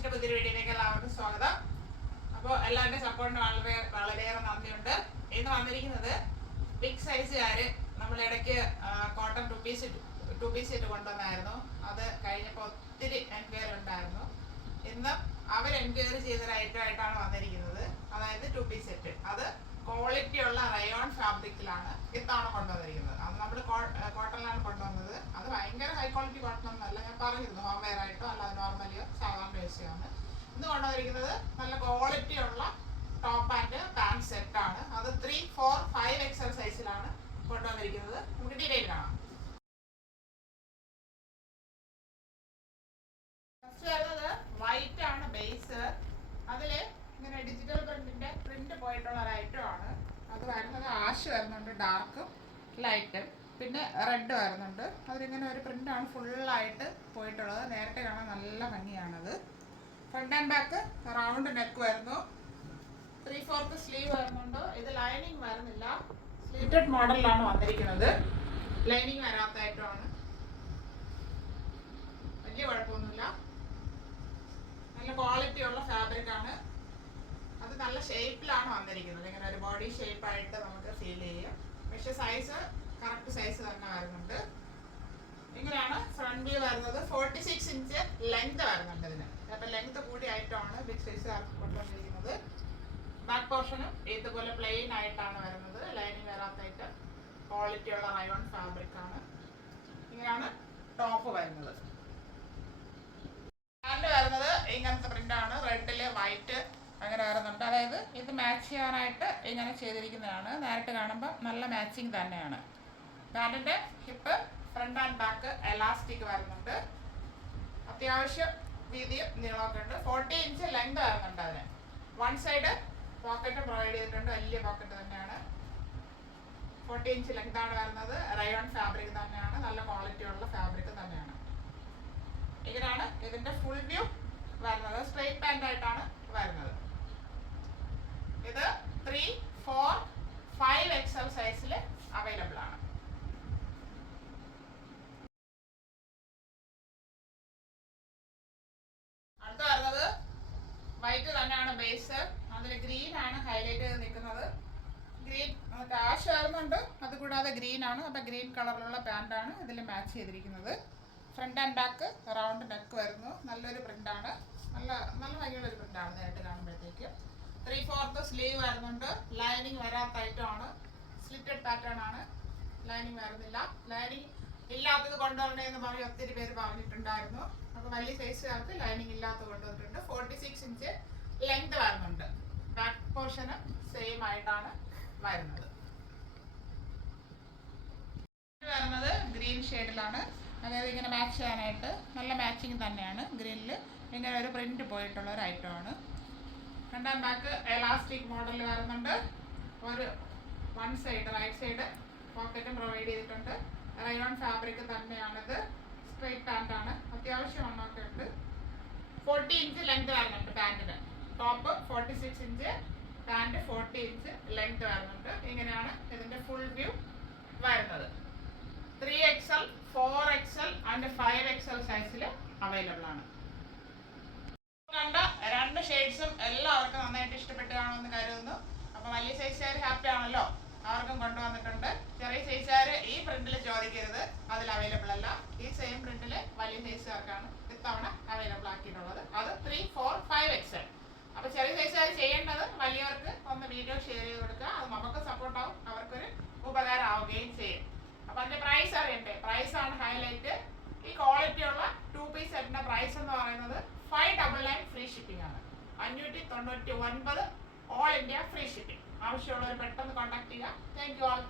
ഫാഷന്റെ പുതിയൊരു വീഡിയോയിലേക്ക് എല്ലാവർക്കും സ്വാഗതം. അപ്പോൾ എല്ലാവരുടെയും സപ്പോർട്ടിന് വളരെയേറെ നന്ദിയുണ്ട്. ഇന്ന് വന്നിരിക്കുന്നത് ബിഗ് സൈസുകാര് നമ്മളിടയ്ക്ക് കോട്ടൺ ടു പീസ് ഇട്ട് കൊണ്ടുവന്നായിരുന്നു. അത് കഴിഞ്ഞപ്പോൾ ഒത്തിരി എൻക്വയറി ഉണ്ടായിരുന്നു. ഇന്ന് അവർ എൻക്വയറി ചെയ്തൊരു ഐറ്റമായിട്ടാണ് വന്നിരിക്കുന്നത്. അതായത് ടു പീസ് സെറ്റ്. അത് ക്വാളിറ്റി ഉള്ള റയോൺ ഫാബ്രിക്കിലാണ് ഇത്തവണ കൊണ്ടുവന്നിരിക്കുന്നത്. അത് നമ്മൾ കോട്ടണിലാണ് കൊണ്ടുവന്നത്. അത് ഭയങ്കര ഹൈ ക്വാളിറ്റി കോട്ടൺ ഒന്നല്ല, ഞാൻ പറഞ്ഞിരുന്നു. ഹോം വെയർ ആയിട്ടോ അല്ലാതെ നോർമലിയോ സാധാരണ വേഴ്സിയാണ് ഇന്ന് കൊണ്ടുവന്നിരിക്കുന്നത്. നല്ല ക്വാളിറ്റി ഉള്ള ടോപ്പ് ആൻഡ് പാൻറ് സെറ്റാണ്. അത് 3, 4, 5 XL സൈസിലാണ് കൊണ്ടുവന്നിരിക്കുന്നത്. നമുക്ക് ഡീറ്റെയിൽ കാണാം. ഫസ്റ്റ് വരുന്നത് വൈറ്റ് ആണ് ബേസ്. അതിൽ ഇങ്ങനെ ഡിജിറ്റൽ പ്രിന്റ് പോയിട്ടുള്ള ഒരു ഐറ്റം ആണ്. അത് വരുന്നത് ആഷ് വരുന്നുണ്ട്, ഡാർക്കും ലൈറ്റും, പിന്നെ റെഡ് വരുന്നുണ്ട്. അതിലിങ്ങനെ ഒരു പ്രിന്റാണ് ഫുള്ളായിട്ട് പോയിട്ടുള്ളത്. നേരത്തെ കാണാൻ നല്ല ഭംഗിയാണത്. Front and back round neck വരുന്നു. 3/4 സ്ലീവ് വരുന്നുണ്ട്. ഇത് ലൈനിങ് വരുന്നില്ല, സ്ലിറ്റഡ് മോഡലിലാണ് വന്നിരിക്കുന്നത്. ലൈനിങ് വരാത്ത ഐറ്റമാണ്. വലിയ കുഴപ്പമൊന്നുമില്ല. നല്ല ക്വാളിറ്റി ഉള്ള ഫാബ്രിക് ആണ്. അത് നല്ല ഷേപ്പിലാണ് വന്നിരിക്കുന്നത്. ഇങ്ങനെ ഒരു ബോഡി ഷേപ്പായിട്ട് നമുക്ക് ഫീൽ ചെയ്യും. പക്ഷെ സൈസ് കറക്റ്റ് സൈസ് തന്നെ വരുന്നുണ്ട്. ഇങ്ങനെയാണ് ഫ്രണ്ട് വ്യൂ വരുന്നത്. 46 ഇഞ്ച് ലെങ്ത് വരുന്നുണ്ട് ഇതിന്. അപ്പം ലെങ്ത് കൂടി ആയിട്ടാണ് ബിഗ് സൈസ് കൊണ്ടുവന്നിരിക്കുന്നത്. ബാക്ക് പോർഷനും ഇതുപോലെ പ്ലെയിൻ ആയിട്ടാണ് വരുന്നത്. ലൈനിങ് വരാത്തായിട്ട് ക്വാളിറ്റി ഉള്ള റയോൺ ഫാബ്രിക് ആണ്. ഇങ്ങനെയാണ് ടോപ്പ് വരുന്നത്. പാൻറ് വരുന്നത് ഇങ്ങനത്തെ പ്രിന്റാണ്. റെഡില് വൈറ്റ് അങ്ങനെ വരുന്നുണ്ട്. അതായത് ഇത് മാച്ച് ചെയ്യാനായിട്ട് ഇങ്ങനെ ചെയ്തിരിക്കുന്നതാണ്. നേരിട്ട് കാണുമ്പോൾ നല്ല മാച്ചിങ് തന്നെയാണ്. പാൻറിന്റെ hip, front and back elastic വരുന്നുണ്ട്. അത്യാവശ്യം വീതിയും നീളമൊക്കെ ഉണ്ട്. 40 ഇഞ്ച് ലെങ്ത് വരുന്നുണ്ട് അതിന്. വൺ സൈഡ് പോക്കറ്റ് പ്രൊവൈഡ് ചെയ്തിട്ടുണ്ട്. വലിയ പോക്കറ്റ് തന്നെയാണ്. 40 ഇഞ്ച് ലെങ്ത് ആണ് വരുന്നത്. റയോൺ ഫാബ്രിക് തന്നെയാണ്. നല്ല ക്വാളിറ്റി ഉള്ള ഫാബ്രിക് തന്നെയാണ്. ഇങ്ങനെയാണ് ഇതിന്റെ ഫുൾ വ്യൂ വരുന്നത്. സ്ട്രെയിറ്റ് പാൻറ് ആയിട്ടാണ് വരുന്നത്. ഇത് 3, 4, 5 XL സൈസിൽ അവൈലബിൾ ആണ്. അടുത്ത വരുന്നത് വൈറ്റ് തന്നെയാണ് ബേസ്. അതിൽ ഗ്രീൻ ആണ് ഹൈലൈറ്റ് ചെയ്ത് നിൽക്കുന്നത്. ഗ്രീൻ ആഷ് വരുന്നുണ്ട്. അതുകൂടാതെ ഗ്രീൻ ആണ്. അപ്പം ഗ്രീൻ കളറിലുള്ള പാൻറ്റാണ് ഇതിൽ മാച്ച് ചെയ്തിരിക്കുന്നത്. Front and back round neck വരുന്നു. നല്ലൊരു പ്രിന്റാണ്. നല്ല ഭംഗിയുള്ളൊരു പ്രിന്റാണ് നേരിട്ട് കാണുമ്പോഴത്തേക്ക്. 3/4 സ്ലീവ് വരുന്നുണ്ട്. ലൈനിങ് വരാത്ത ഐറ്റമാണ്. സ്ലിറ്റഡ് പാറ്റേൺ ആണ്. ലൈനിങ് വരുന്നില്ല. ലൈനിങ് ഇല്ലാത്തത് കൊണ്ടുവരണമെന്ന് പറഞ്ഞ് ഒത്തിരി പേര് പറഞ്ഞിട്ടുണ്ടായിരുന്നു. അപ്പോൾ വലിയ സൈസുകാർക്ക് ലൈനിങ് ഇല്ലാത്തത് കൊണ്ടുവന്നിട്ടുണ്ട്. 46 ഇഞ്ച് ലെങ്ത് വരുന്നുണ്ട്. ബാക്ക് പോർഷന് സെയിം ആയിട്ടാണ് വരുന്നത്. വരുന്നത് ഗ്രീൻ ഷെയ്ഡിലാണ്. അതായത് ഇങ്ങനെ മാച്ച് ചെയ്യാനായിട്ട് നല്ല മാച്ചിങ് തന്നെയാണ്. ഗ്രീനിൽ ഇങ്ങനെ ഒരു പ്രിന്റ് പോയിട്ടുള്ള ഒരു ഐറ്റമാണ്. Front and back elastic model വരുന്നുണ്ട്. ഒരു വൺ സൈഡ് റൈറ്റ് സൈഡ് പോക്കറ്റും പ്രൊവൈഡ് ചെയ്തിട്ടുണ്ട്. റയോൺ ഫാബ്രിക് തന്നെയാണിത്. സ്ട്രെയിറ്റ് പാൻറ് ആണ്. അത്യാവശ്യം വണ്ണമൊക്കെ ഉണ്ട്. 40 ഇഞ്ച് ലെങ്ത് വരുന്നുണ്ട് പാൻറ്റിന്. Top 46 inch, pant 40 inch length വരുന്നുണ്ട്. ഇങ്ങനെയാണ് ഇതിന്റെ ഫുൾ വ്യൂ വരുന്നത്. 3XL, 4XL ആൻഡ് 5XL സൈസിൽ അവൈലബിൾ ആണ്. കണ്ട രണ്ട് ഷെയ്ഡ്സും എല്ലാവർക്കും നന്നായിട്ട് ഇഷ്ടപ്പെട്ട് കാണുമെന്ന് കരുതുന്നു. അപ്പം വലിയ സൈസുകാർ ഹാപ്പി ആണല്ലോ, അവർക്കും കൊണ്ടുവന്നിട്ടുണ്ട്. ചെറിയ സൈസുകാർ ഈ പ്രിന്റിൽ ചോദിക്കരുത്, അതിൽ അവൈലബിൾ അല്ല. ഈ സെയിം പ്രിന്റിൽ വലിയ സൈസുകാർക്കാണ് ഇത്തവണ അവൈലബിൾ ആക്കിയിട്ടുള്ളത്. അത് 3, 4, 5XL. അപ്പൊ ചെറിയ സൈസുകാർ ചെയ്യേണ്ടത് വലിയവർക്ക് ഒന്ന് വീഡിയോ ഷെയർ ചെയ്ത് കൊടുക്കുക. അത് നമുക്ക് സപ്പോർട്ടാവും, അവർക്കൊരു ഉപകാരം ആവുകയും ചെയ്യും. അപ്പൊ അതിന്റെ പ്രൈസ് അറിയണ്ടേ? പ്രൈസ് ആണ് ഹൈലൈറ്റ്. ഈ ക്വാളിറ്റി ഉള്ള 2 പീസ് സെറ്റിന്റെ പ്രൈസ് എന്ന് പറയുന്നത് 599 ഫ്രീ ഷിപ്പിംഗ് ആണ്. 599 ഓൾ ഇന്ത്യ ഫ്രീ ഷിപ്പിംഗ്. ആവശ്യമുള്ളവർ പെട്ടെന്ന് കോൺടാക്ട് ചെയ്യുക. Thank you all.